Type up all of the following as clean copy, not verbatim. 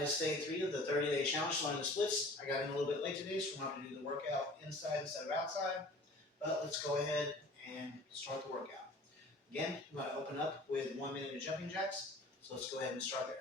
It's day 3 of the 30-day challenge to learn the splits. I got in a little bit late today, so we're going to have to do the workout inside instead of outside. But let's go ahead and start the workout. Again, I'm going to open up with 1 minute of jumping jacks. So let's go ahead and start there.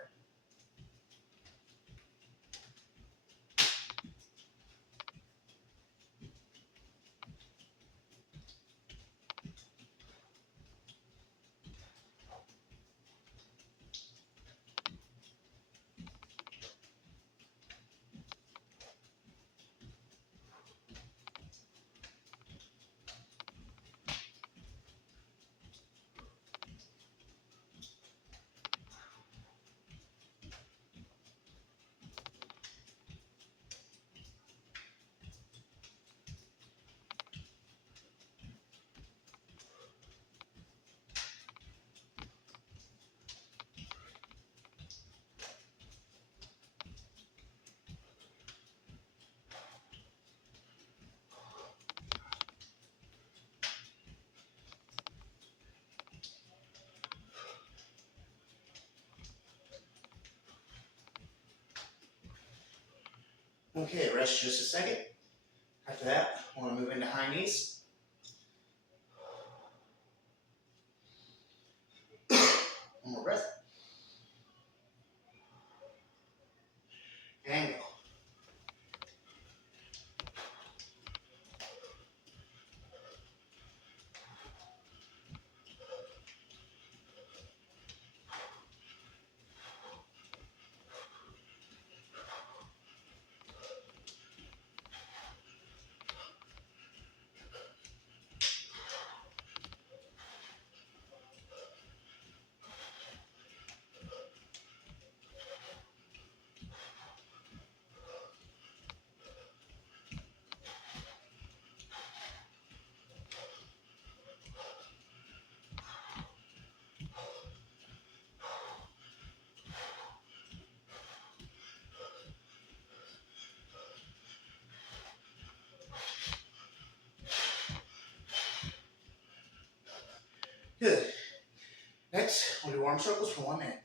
Okay, rest just a second. After that, I want to move into high knees. One more breath. And go. Good. Next, we'll do arm circles for 1 minute.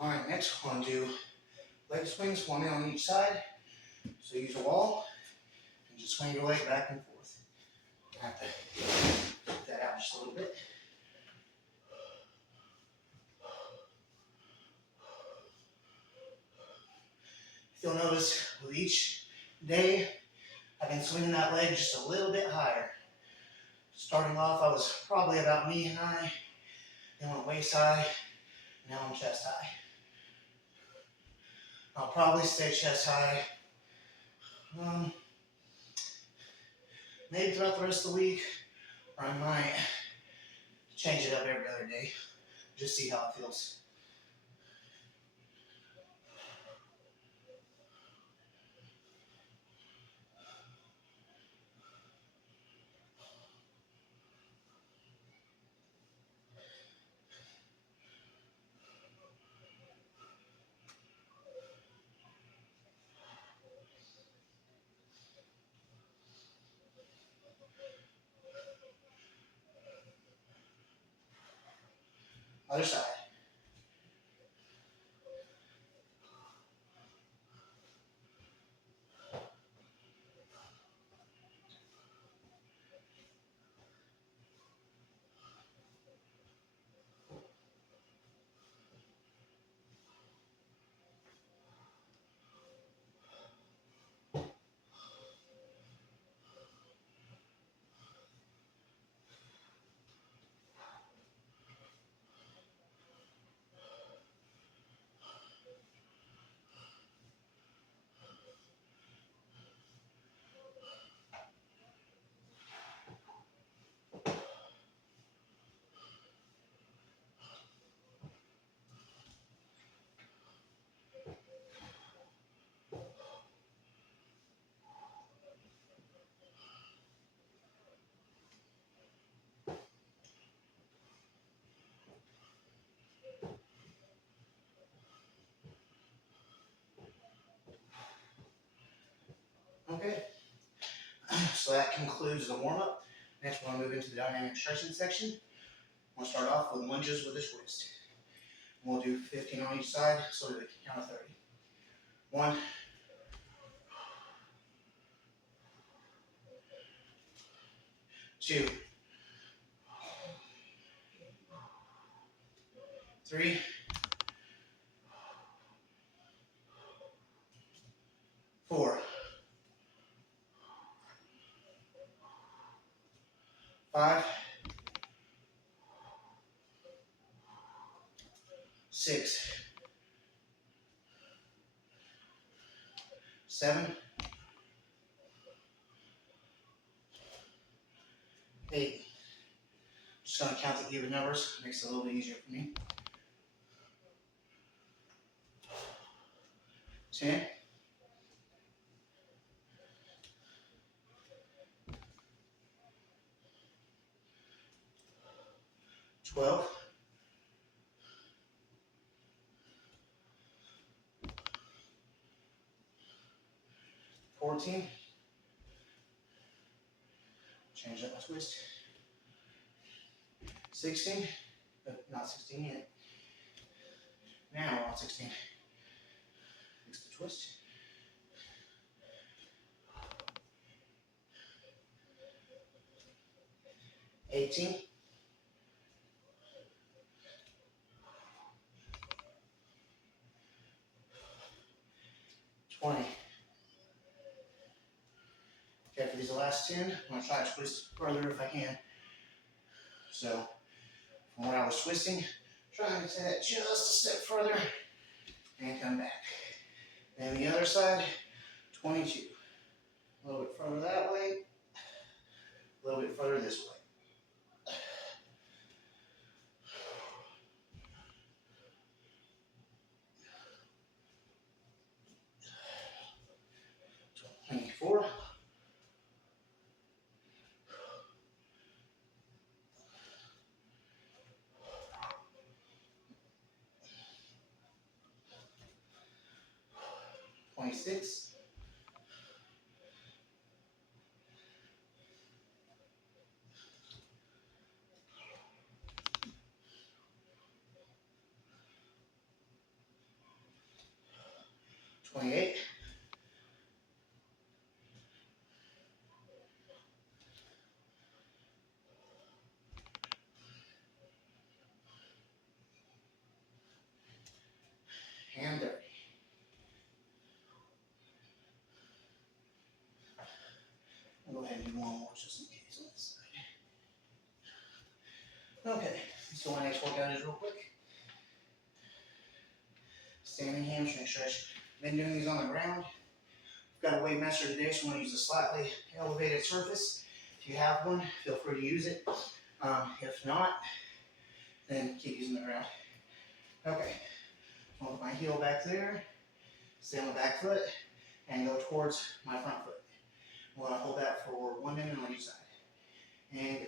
All right, next we're going to do leg swings, 1 minute on each side. So use a wall and just swing your leg back and forth. I have to get that out just a little bit. If you'll notice, with each day, I've been swinging that leg just a little bit higher. Starting off, I was probably about knee high, then went waist high, now I'm chest high. I'll probably stay chest high. Maybe throughout the rest of the week, or I might change it up every other day. Just see how it feels. Other side. so that concludes the warm-up. Next, we're going to move into the dynamic stretching section. We'll start off with lunges with a twist. We'll do 15 on each side, so we'll do a count of 30. 1, 2, 3, 4, 5, 6, 7, 8. Just going to count the even numbers, makes it a little bit easier for me. 10, 12, 14, change up my twist, 16, but not 16 yet. Now we're on 16. Fix the twist. 18, 20. Okay, for these last 10, I'm going to try to twist further if I can. So, from where I was twisting, trying to take that just a step further and come back. And the other side, 22. A little bit further that way, a little bit further this way. 24. 26. 28. 30. I'll go ahead and do one more just in case on this side. Okay, so my next workout is real quick. Standing hamstring stretch. Been doing these on the ground. I've got a weight master today, so I'm going to use a slightly elevated surface. If you have one, feel free to use it. If not, then keep using the ground. Okay, I'll put my heel back there, stay on the back foot, and go towards my front foot. I'm going to hold that for 1 minute on each side. And go.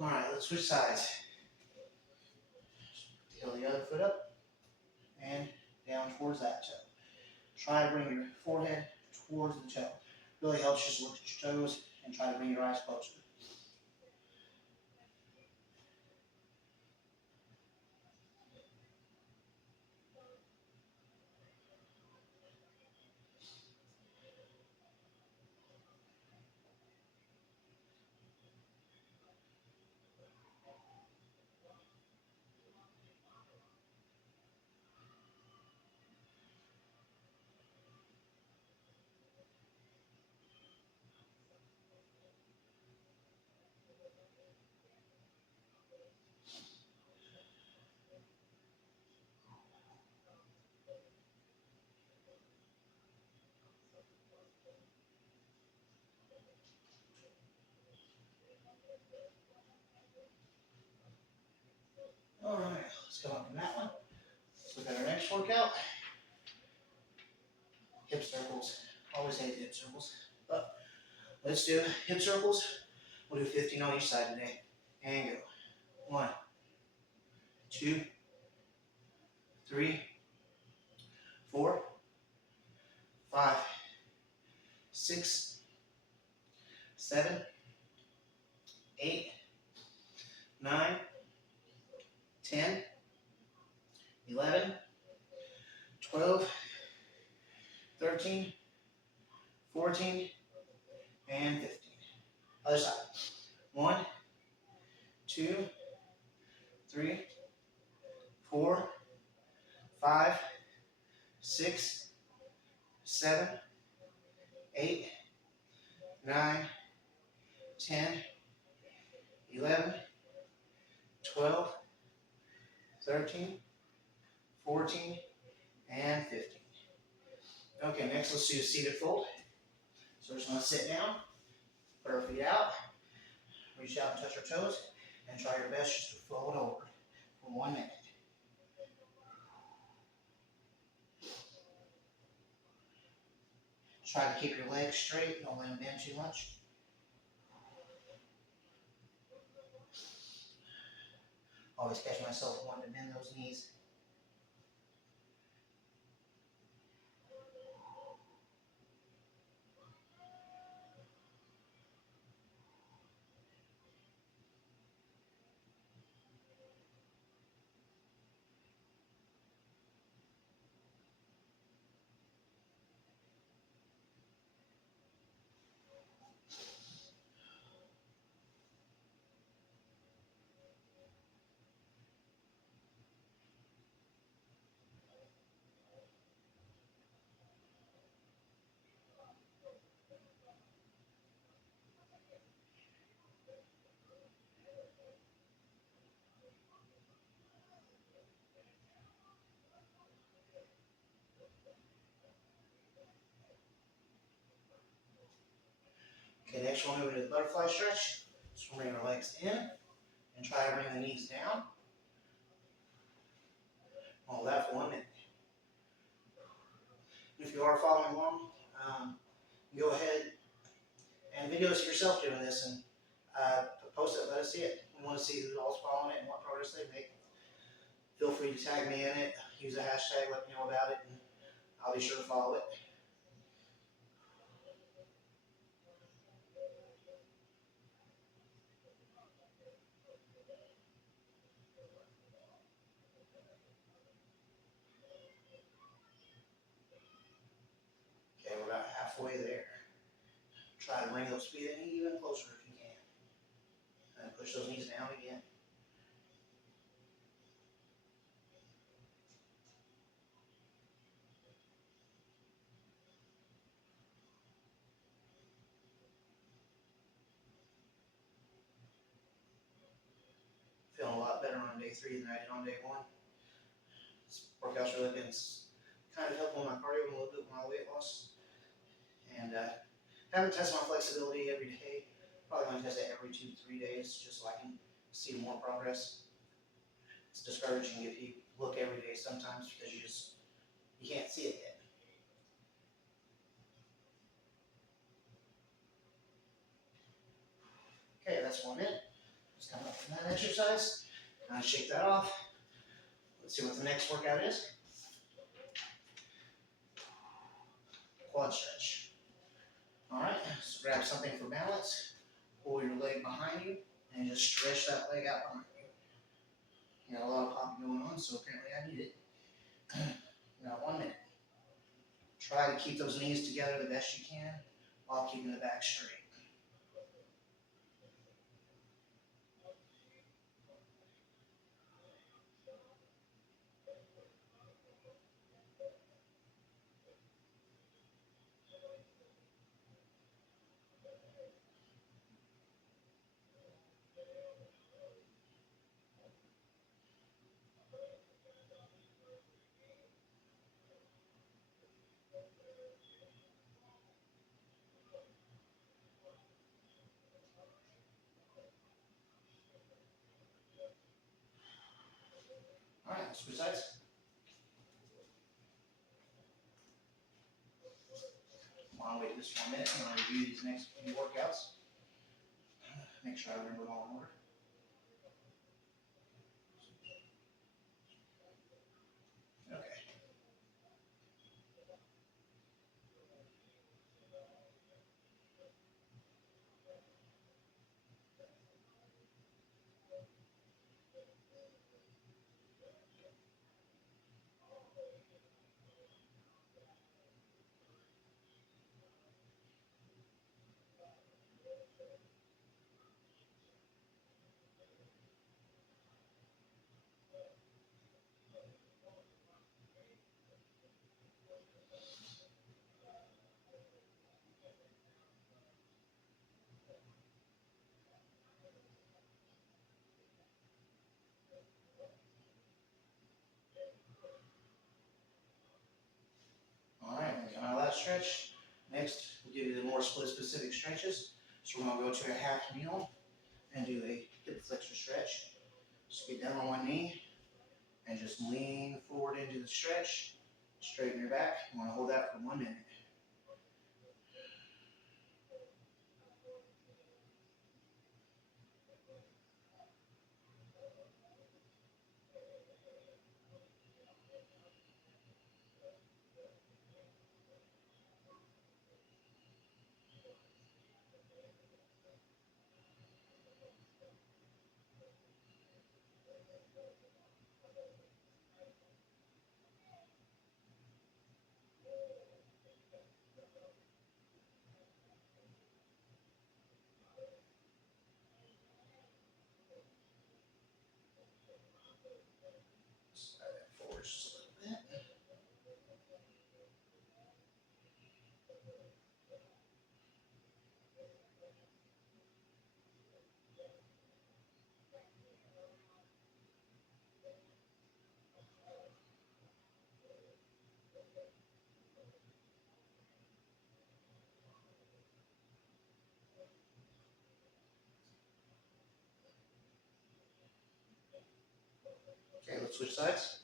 All right, let's switch sides. Heel the other foot up and down towards that toe. Try to bring your forehead towards the toe. Really helps just look at your toes and try to bring your eyes closer. All right, let's go on from that one. Let's look at our next workout. Hip circles. Always hate hip circles. But let's do hip circles. We'll do 15 on each side today. And go. 1, 2, 3, 4, 5, 6, 7, 8, 9, 10, 11, 12, 13, 14, and 15. Other side. 1, 2, 3, 4, 5, 6, 7, 8, 9, 10, 11, 12, 13, 14, and 15. Okay, next let's do a seated fold. So we're just going to sit down, put our feet out, reach out and touch our toes, and try your best just to fold over for 1 minute. Try to keep your legs straight, don't let them bend too much. Always catch myself wanting to bend those knees. Okay, next we'll move into the butterfly stretch. So we'll bring our legs in and try to bring the knees down. Hold that for 1 minute. If you are following along, go ahead and videos yourself doing this and post it, let us see it. We want to see who's all following it and what progress they make. Feel free to tag me in it, use a hashtag, let me know about it, and I'll be sure to follow it. Okay, we're about halfway there. Try to bring those feet in even closer if you can. And push those knees down again. Feeling a lot better on day 3 than I did on day 1. This workout's really been kind of helping my cardio and a little bit with my weight loss. And haven't tested my flexibility every day. Probably going to test it every 2 to 3 days just so I can see more progress. It's discouraging if you look every day sometimes because you can't see it yet. Okay, that's 1 minute. Just come up from that exercise. Kind of shake that off. Let's see what the next workout is. Quad stretch. All right, so grab something for balance. Pull your leg behind you and just stretch that leg out behind you. You got a lot of popping going on, so apparently I need it. Now 1 minute. Try to keep those knees together the best you can while keeping the back straight. All right, let's switch sides. While I'm waiting just 1 minute, I'm going to review these next few workouts. Make sure I remember them all in order. Okay. All right, we got my last stretch. Next, we'll give you the more split specific stretches. So we're going to go to a half kneel and do a hip flexor stretch. So get down on one knee and just lean forward into the stretch. Straighten your back. You want to hold that for 1 minute. Slide that forward just a little bit. Okay, let's switch sides.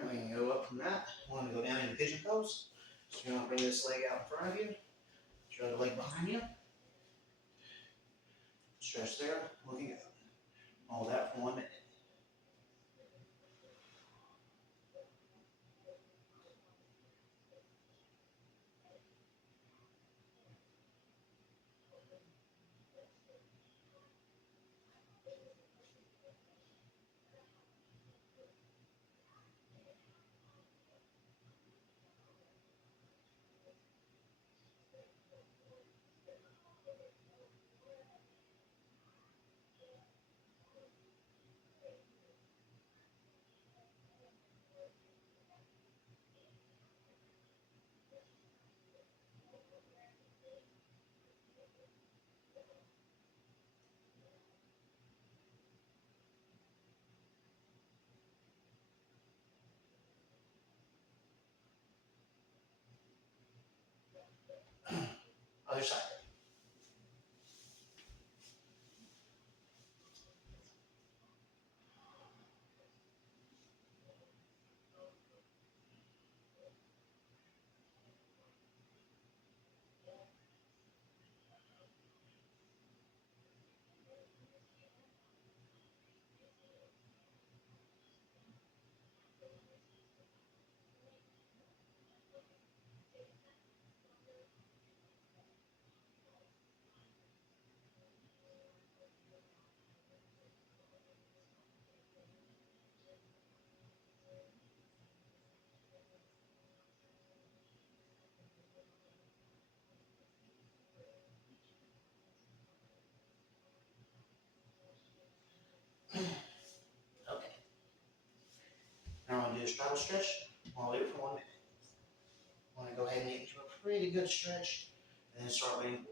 And we can go up from that. We want to go down into pigeon pose. So you want to bring this leg out in front of you. Throw the leg behind you. Stretch there, looking up. Hold that for 1 minute. Other side. do a straddle stretch. I'll leave it for 1 minute. I want to go ahead and get into a pretty good stretch and then start leaning forward.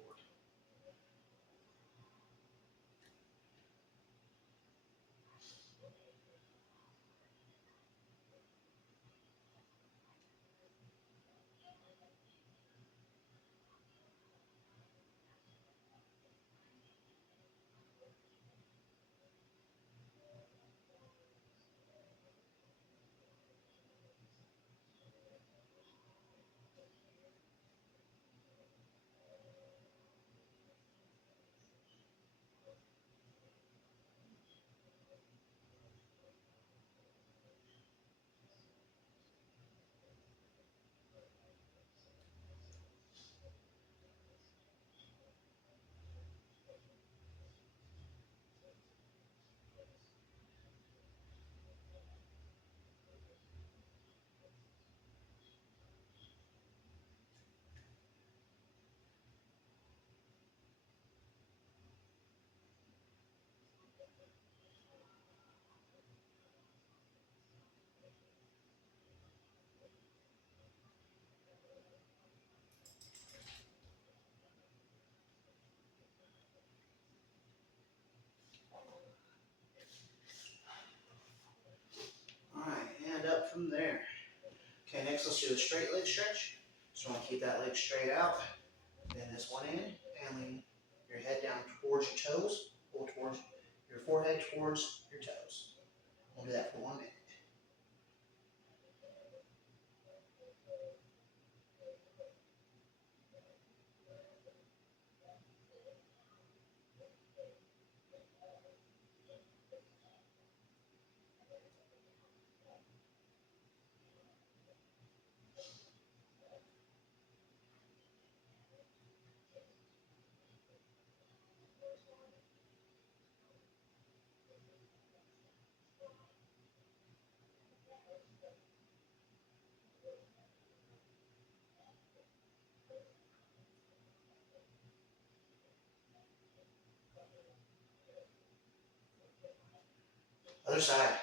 Alright, and up from there. Okay, next let's do a straight leg stretch. So I want to keep that leg straight out. Bend this one in and lean your head down towards your toes. Pull towards your forehead towards your toes. We'll do that for 1 minute. Other side.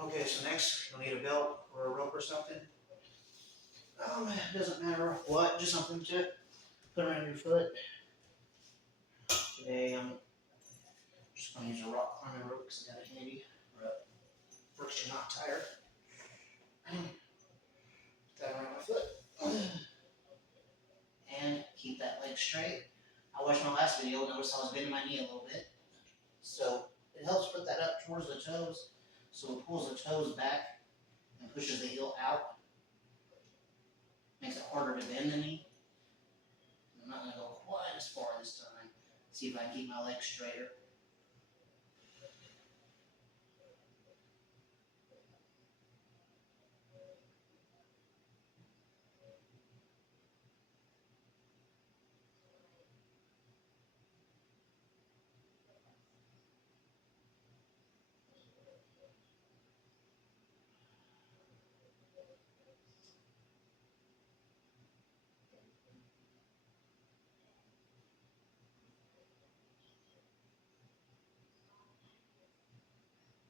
Okay, so next you'll need a belt or a rope or something. It doesn't matter what, just something to put around your foot. Today I'm just going to use a rock climbing rope because I got it handy. Works you're not tired. Put that around my foot. And keep that leg straight. I watched my last video, notice I was bending my knee a little bit. So it helps put that up towards the toes. So it pulls the toes back and pushes the heel out. Makes it harder to bend the knee. I'm not going to go quite as far this time. See if I can keep my legs straighter.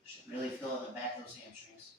Should really feel in the back of those hamstrings.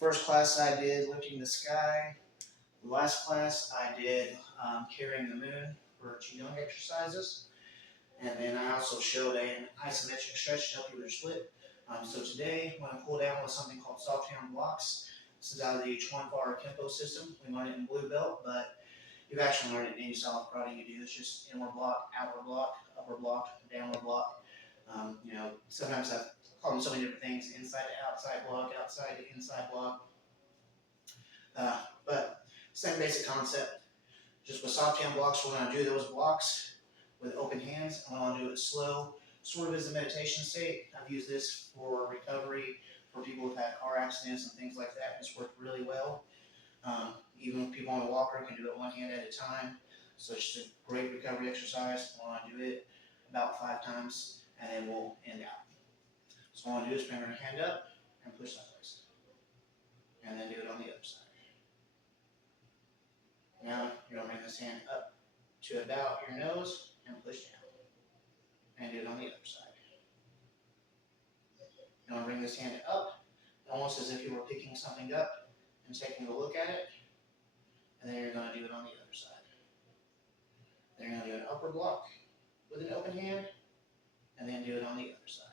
First class I did lifting the sky. The last class I did carrying the moon for Qigong exercises. And then I also showed an isometric stretch to help you with your split. So today, I'm going to pull down with something called soft hand blocks. This is out of the Chuan-Bar kenpo system. We learned it in blue belt, but you've actually learned it in any style of karate you do. It's just inward block, outward block, upward block, downward block. Sometimes I call them so many different things: inside to outside block, outside to inside block. But same basic concept. Just with soft hand blocks, we're going to do those blocks with open hands. I want to do it slow, sort of as a meditation state. I've used this for recovery for people who've had car accidents and things like that. It's worked really well. Even with people on a walker can do it one hand at a time. So it's just a great recovery exercise. I want to do it about 5 times, and then we'll end out. So all I want to do is bring our hand up and push sideways, and then do it on the other side. Now you're going to bring this hand up to about your nose and push down, and do it on the other side. You want to bring this hand up, almost as if you were picking something up and taking a look at it, and then you're going to do it on the other side. Then you're going to do an upward block with an open hand, and then do it on the other side.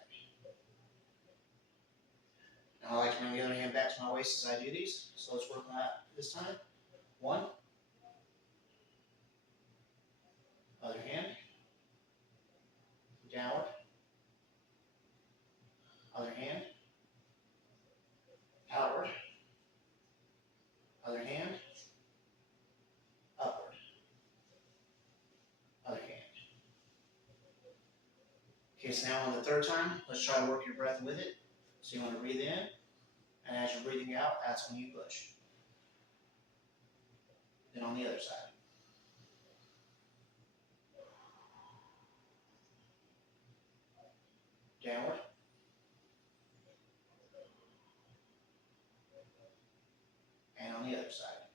Now I like to bring the other hand back to my waist as I do these, so let's work on that this time. 1, other hand, downward, other hand, outward, other hand, upward, other hand. Okay, so now on the third time, let's try to work your breath with it. So you want to breathe in, and as you're breathing out, that's when you push. Then on the other side. Downward. And on the other side.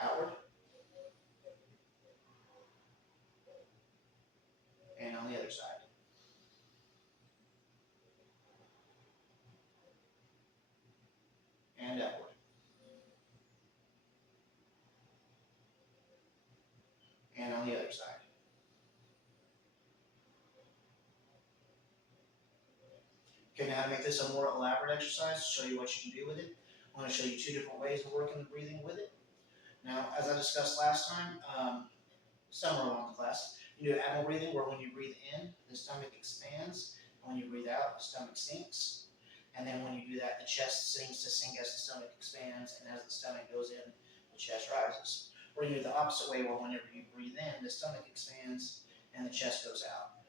Outward. And on the other side. And upward. And on the other side. Okay, now to make this a more elaborate exercise, to show you what you can do with it, I want to show you 2 different ways of working the breathing with it. Now, as I discussed last time, somewhere along the class, you do abdominal breathing where when you breathe in, the stomach expands, and when you breathe out, the stomach sinks. And then when you do that, the chest seems to sink as the stomach expands, and as the stomach goes in, the chest rises. Or you do the opposite way, where whenever you breathe in, the stomach expands and the chest goes out.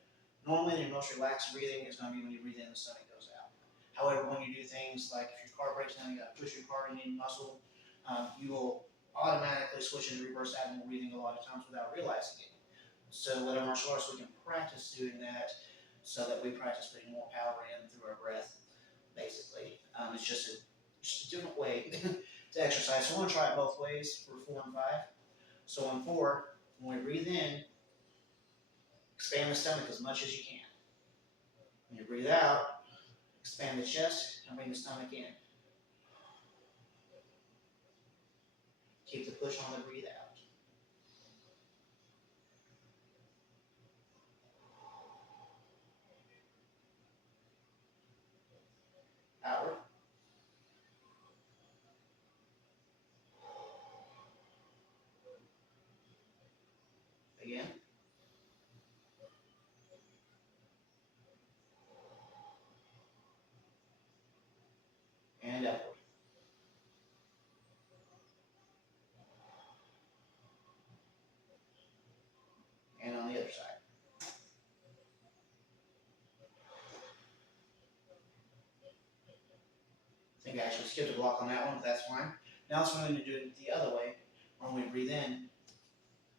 Normally, the most relaxed breathing is going to be when you breathe in, the stomach goes out. However, when you do things like if your car breaks down, you got to push your car, you need muscle, you will automatically switch into reverse abdominal breathing a lot of times without realizing it. So with our martial arts, we can practice doing that so that we practice putting more power in through our breath, basically. It's just a different way to exercise. So I want to try it both ways for 4 and 5. So on 4, when we breathe in, expand the stomach as much as you can. When you breathe out, expand the chest and bring the stomach in. Keep the push on the breathe out. Outward. Again. And upward. And on the other side. I think I actually skipped a block on that one, but that's fine. Now let's move to do it the other way. When we breathe in,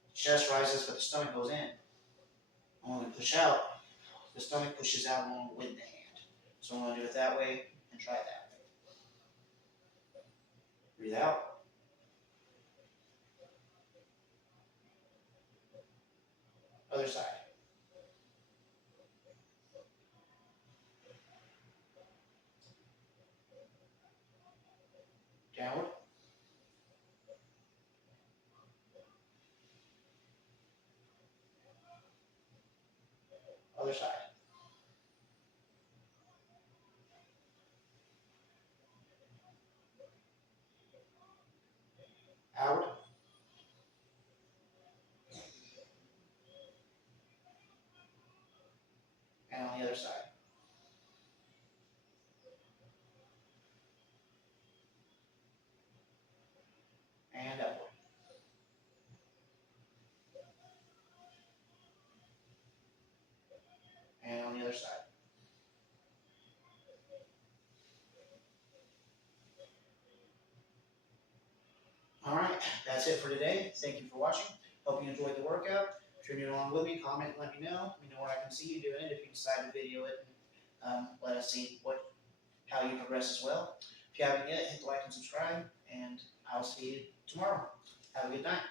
the chest rises, but the stomach goes in. And when we push out, the stomach pushes out along with the hand. So I'm going to do it that way and try it that way. Breathe out. Other side. Other side. Outward. And on the other side. And upward. And on the other side. All right, that's it for today. Thank you for watching. Hope you enjoyed the workout. If you're new along with me, comment, let me know. Let me know where I can see you doing it. If you decide to video it, let us see how you progress as well. If you haven't yet, hit the like and subscribe, and I'll see you tomorrow. Have a good night.